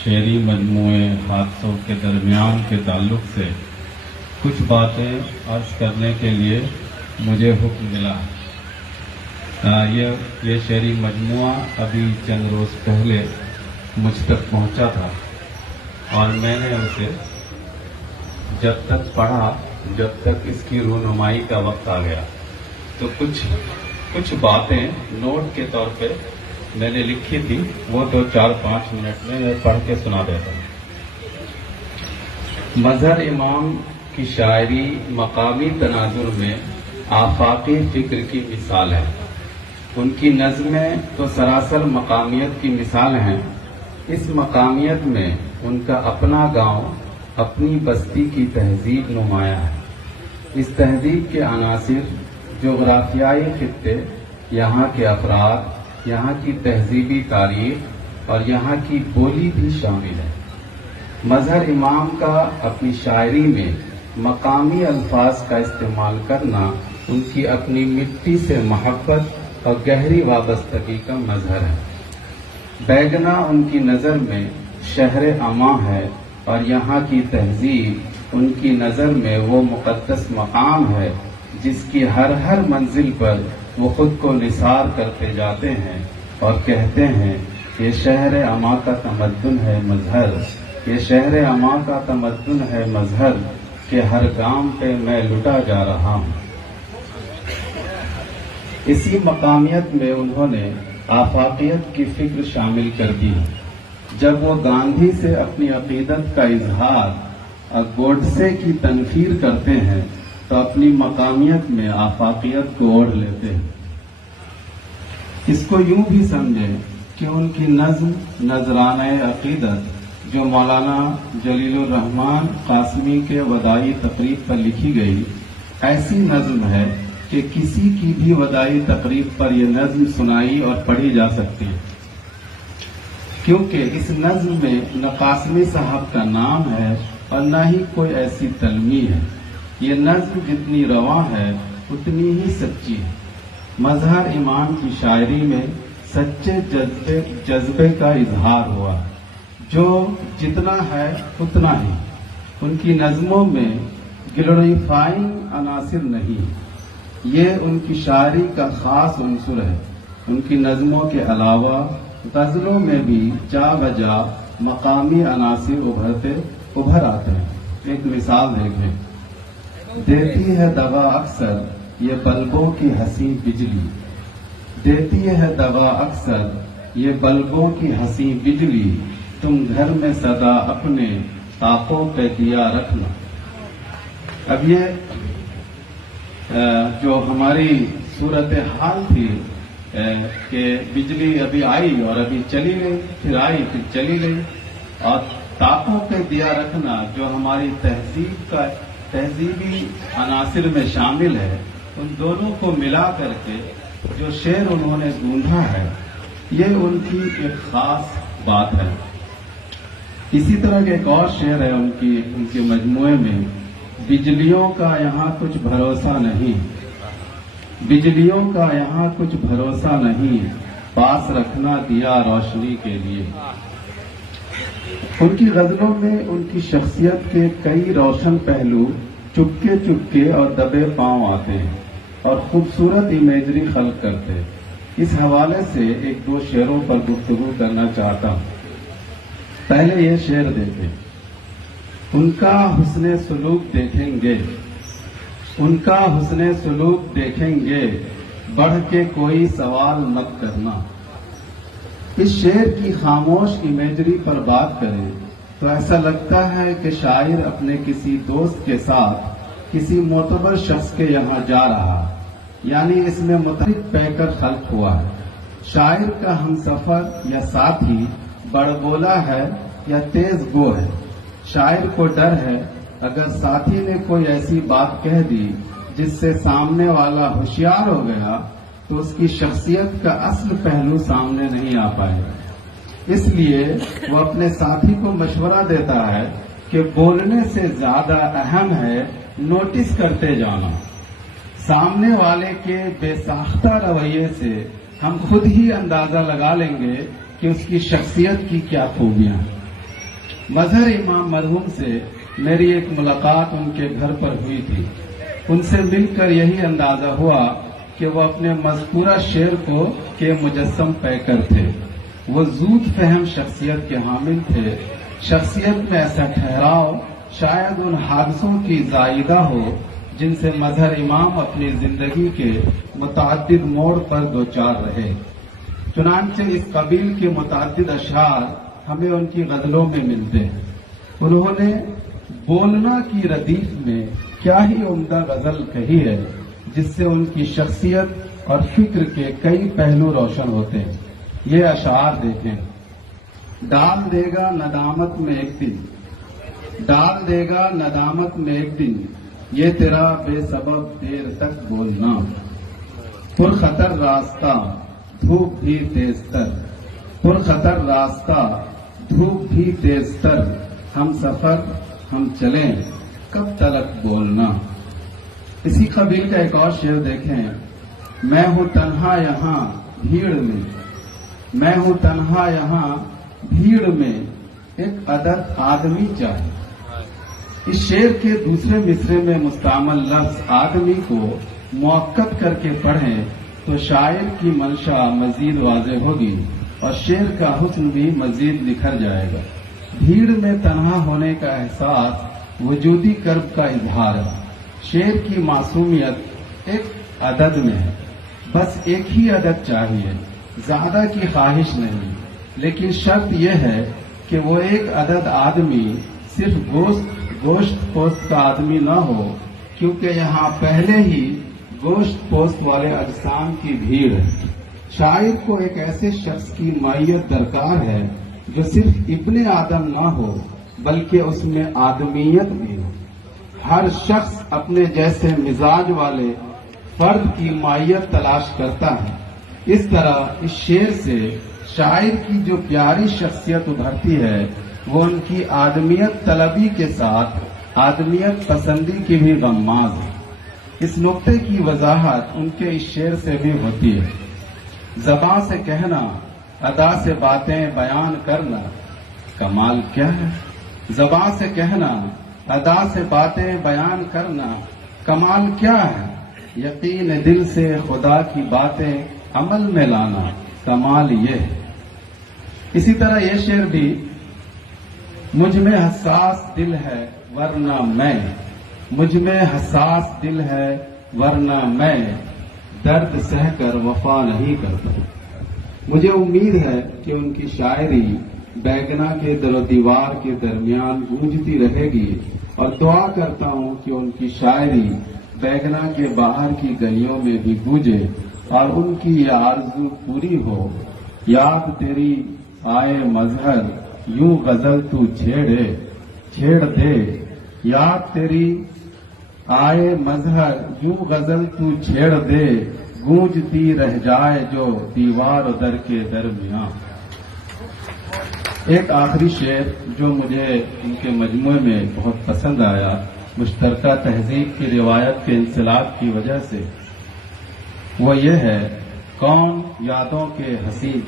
شعری مجموعے حادثوں کے درمیان کے تعلق سے کچھ باتیں عرض کرنے کے لیے مجھے حکم ملا۔ یہ شعری مجموعہ ابھی چند روز پہلے مجھ تک پہنچا تھا اور میں نے اسے جب تک پڑھا جب تک اس کی رونمائی کا وقت آ گیا تو کچھ باتیں نوٹ کے طور پہ میں نے لکھی تھی، وہ تو 4-5 منٹ میں پڑھ کے سنا دیتا ہوں۔ مظہر امام کی شاعری مقامی تناظر میں آفاقی فکر کی مثال ہے۔ ان کی نظمیں تو سراسر مقامیت کی مثال ہیں۔ اس مقامیت میں ان کا اپنا گاؤں، اپنی بستی کی تہذیب نمایاں ہے۔ اس تہذیب کے عناصر، جغرافیائی خطے، یہاں کے افراد، یہاں کی تہذیبی تاریخ اور یہاں کی بولی بھی شامل ہے۔ مظہر امام کا اپنی شاعری میں مقامی الفاظ کا استعمال کرنا ان کی اپنی مٹی سے محبت اور گہری وابستگی کا مظہر ہے۔ بیگنا ان کی نظر میں شہر اماں ہے اور یہاں کی تہذیب ان کی نظر میں وہ مقدس مقام ہے جس کی ہر منزل پر وہ خود کو نثار کرتے جاتے ہیں اور کہتے ہیں یہ شہر اماں کا تمدن ہے مظہر، یہ شہر اماں کا تمدن ہے مظہر کہ ہر گام پہ میں لٹا جا رہا ہوں۔ اسی مقامیت میں انہوں نے آفاقیت کی فکر شامل کر دی ہے۔ جب وہ گاندھی سے اپنی عقیدت کا اظہار اور گوڈسے کی تنفیر کرتے ہیں تو اپنی مقامیت میں آفاقیت کو اوڑھ لیتے ہیں۔ اس کو یوں بھی سمجھیں کہ ان کی نظم نذرانہ عقیدت جو مولانا جلیل الرحمن قاسمی کے وداعی تقریب پر لکھی گئی، ایسی نظم ہے کہ کسی کی بھی وداعی تقریب پر یہ نظم سنائی اور پڑھی جا سکتی ہے، کیونکہ اس نظم میں نہ قاسمی صاحب کا نام ہے اور نہ ہی کوئی ایسی تلمیح ہے۔ یہ نظم جتنی رواں ہے اتنی ہی سچی ہے۔ مظہر امام کی شاعری میں سچے جذبے کا اظہار ہوا، جو جتنا ہے اتنا ہی۔ ان کی نظموں میں گلوریفائنگ عناصر نہیں، یہ ان کی شاعری کا خاص عنصر ہے۔ ان کی نظموں کے علاوہ غزلوں میں بھی جا بجا مقامی عناصر ابھر آتے ہیں۔ ایک مثال دیکھیں، دیتی ہے دوا اکثر یہ بلبوں کی حسین بجلی، دیتی ہے دوا اکثر یہ بلبوں کی حسین بجلی، تم گھر میں سدا اپنے طاقوں پہ دیا رکھنا۔ اب یہ جو ہماری صورتحال تھی کہ بجلی ابھی آئی اور ابھی چلی گئی، پھر آئی پھر چلی گئی، اور طاقوں پہ دیا رکھنا جو ہماری تہذیبی عناصر میں شامل ہے، ان دونوں کو ملا کر کے جو شعر انہوں نے گونجا ہے، یہ ان کی ایک خاص بات ہے۔ اسی طرح کے ایک اور شعر ہے ان کے مجموعے میں، بجلیوں کا یہاں کچھ بھروسہ نہیں، بجلیوں کا یہاں کچھ بھروسہ نہیں، پاس رکھنا دیا روشنی کے لیے۔ ان کی غزلوں میں ان کی شخصیت کے کئی روشن پہلو چپکے اور دبے پاؤں آتے ہیں اور خوبصورت امیجری خلق کرتے ہیں۔ اس حوالے سے 1-2 شعروں پر گفتگو کرنا چاہتا ہوں۔ پہلے یہ شعر دیکھیں، ان کا حسن سلوک دیکھیں گے، ان کا حسن سلوک دیکھیں گے، بڑھ کے کوئی سوال مت کرنا۔ اس شعر کی خاموش امیجری پر بات کریں تو ایسا لگتا ہے کہ شاعر اپنے کسی دوست کے ساتھ کسی معتبر شخص کے یہاں جا رہا، یعنی اس میں متحرک پیکر خلق ہوا ہے۔ شاعر کا ہمسفر یا ساتھی بڑبولا ہے یا تیز گو ہے۔ شاعر کو ڈر ہے اگر ساتھی نے کوئی ایسی بات کہہ دی جس سے سامنے والا ہوشیار ہو گیا تو اس کی شخصیت کا اصل پہلو سامنے نہیں آ پائے گا۔ اس لیے وہ اپنے ساتھی کو مشورہ دیتا ہے کہ بولنے سے زیادہ اہم ہے نوٹس کرتے جانا۔ سامنے والے کے بے ساختہ رویے سے ہم خود ہی اندازہ لگا لیں گے کہ اس کی شخصیت کی کیا خوبیاں ہیں۔ مظہر امام مرحوم سے میری ایک ملاقات ان کے گھر پر ہوئی تھی. ان سے مل کر یہی اندازہ ہوا کہ وہ اپنے مذکورہ شعر کو کے مجسم پیکر تھے. وہ زود فہم شخصیت کے حامل تھے. شخصیت میں ایسا ٹھہراؤ شاید ان حادثوں کی زائدہ ہو جن سے مظہر امام اپنی زندگی کے متعدد موڑ پر دوچار رہے. چنانچہ اس قبیل کے متعدد اشعار ہمیں ان کی غزلوں میں ملتے ہیں. انہوں نے بولنا کی ردیف میں کیا ہی عمدہ غزل کہی ہے جس سے ان کی شخصیت اور فکر کے کئی پہلو روشن ہوتے ہیں. یہ اشعار دیکھیں. ڈال دے گا ندامت میں ایک دن، ڈال دے گا ندامت میں ایک دن، یہ تیرا بے سبب دیر تک بولنا. پرخطر راستہ دھوپ بھی تیز تر، پرخطر راستہ دھوپ بھی تیز تر، ہم سفر ہم چلیں کب تلک بولنا. اسی قبیل کا ایک اور شعر دیکھیں. میں ہوں تنہا یہاں بھیڑ میں، میں ہوں تنہا یہاں بھیڑ میں، ایک عدد آدمی چاہیے. اس شعر کے دوسرے مصرے میں مستعمل لفظ آدمی کو مؤکد کر کے پڑھیں تو شاعر کی منشا مزید واضح ہوگی اور شعر کا حسن بھی مزید نکھر جائے گا. بھیڑ میں تنہا ہونے کا احساس وجودی کرب کا اظہار ہے. شعر کی معصومیت ایک عدد میں ہے. بس ایک ہی عدد چاہیے، زیادہ کی خواہش نہیں. لیکن شرط یہ ہے کہ وہ ایک عدد آدمی صرف گوشت پوست کا آدمی نہ ہو، کیونکہ یہاں پہلے ہی گوشت پوست والے اجسام کی بھیڑ ہے. شاعر کو ایک ایسے شخص کی معیت درکار ہے جو صرف ابن آدم نہ ہو بلکہ اس میں آدمیت بھی ہو. ہر شخص اپنے جیسے مزاج والے فرد کی معیت تلاش کرتا ہے. اس طرح اس شعر سے شاعر کی جو پیاری شخصیت ابھرتی ہے وہ ان کی آدمیت طلبی کے ساتھ آدمیت پسندی کی بھی غماز ہے. اس نقطے کی وضاحت ان کے اس شعر سے بھی ہوتی ہے. زباں سے کہنا، ادا سے باتیں بیان کرنا، کمال کیا ہے. زباں سے کہنا، ادا سے باتیں بیان کرنا، کمال کیا ہے. یقین دل سے خدا کی باتیں عمل میں لانا، کمال یہ ہے. اسی طرح یہ شعر بھی. مجھ میں حساس دل ہے ورنہ میں، مجھ میں حساس دل ہے ورنہ میں، درد سہ کر وفا نہیں کرتا. مجھے امید ہے کہ ان کی شاعری بیگنا کے در و دیوار کے درمیان گونجتی رہے گی اور دعا کرتا ہوں کہ ان کی شاعری بیگنا کے باہر کی گلیوں میں بھی گونجے اور ان کی یہ آرزو پوری ہو. یاد تیری آئے مظہر یوں غزل تو چھیڑ دے، یاد تیری آئے مظہر یوں غزل تو چھیڑ دے، گونجتی رہ جائے جو دیوار و در کے درمیان. ایک آخری شعر جو مجھے ان کے مجموعے میں بہت پسند آیا مشترکہ تہذیب کی روایت کے انسلاک کی وجہ سے، وہ یہ ہے. کون یادوں کے حسین